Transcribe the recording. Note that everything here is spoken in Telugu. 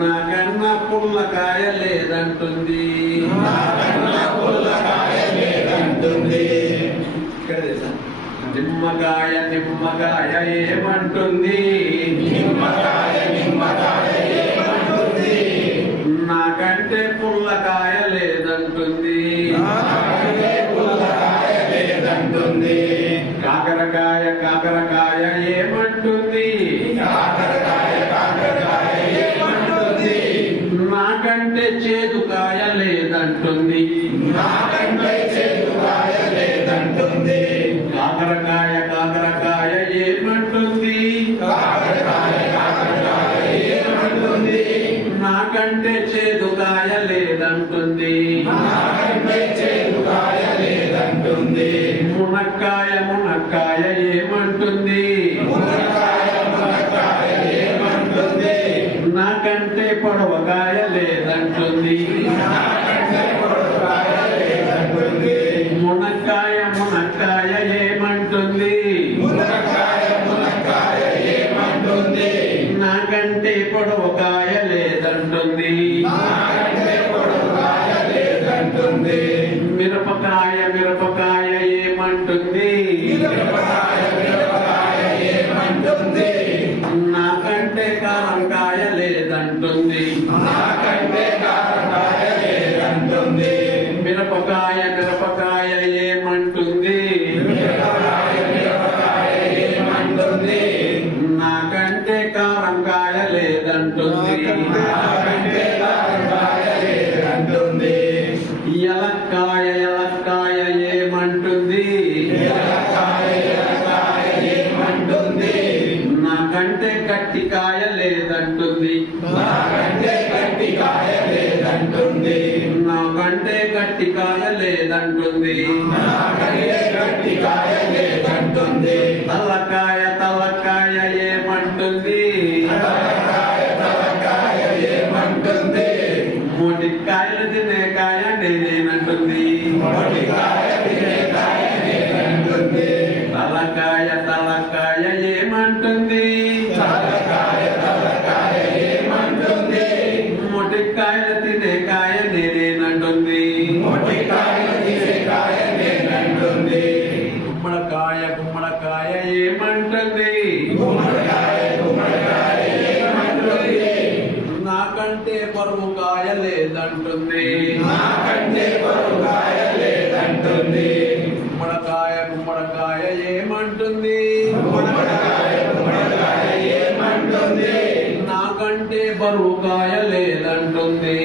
నాకన్నా పుల్లకాయ లేదంటుంది. నిమ్మకాయ నిమ్మకాయ ఏమంటుంది? నాకంటే పుల్లకాయ లేదంటుంది. కాకరకాయ కాకరకాయ ఏమంటుంది? నాకంటే చేదుకాయ లేదంటుంది. కాకరకాయ కాకరకాయ ఏమంటుంది? నాకంటే చేదుకాయ లేదంటుంది. మునక్కాయ మునక్కాయ ఏమంటుంది? నాకంటే పొడవకాయ లేదంటుంది. మునక్కాయ మునక్కాయ ఏమంటుంది? నాకంటే పొడవకాయ లేదంటుంది. మిరపకాయ మిరపకాయ ఏమంటుంది? నాకంటే కారంకాయ లేదంటుంది. మిరపకాయ మిరపకాయ ఏమంటుంది? నాకంటే కారంకాయ లేదంటుంది. ఎలక్కాయ ఎలక్కాయ ఏమంటుంది? నాకంటే గట్టికాయ లేదంటుంది. నాకంటే గట్టికాయ లేదంటుంది. తల్లకాయ తల్లకాయ ఏమంటుంది? మొటికాయలు తినేకాయ నేనేనంటుంది. తలకాయ తలకాయ ఏమంటుంది? మొటికాయలు తినేకాయ నేనేనంటుంది. గుమ్మడికాయ గుమ్మడికాయ ఏమంటుంది? నాకంటే బరువుకాయ లేదంటుంది. గుమ్మడికాయ గుమ్మడికాయ ఏమంటుంది? నాకంటే బరువుకాయ లేదంటుంది.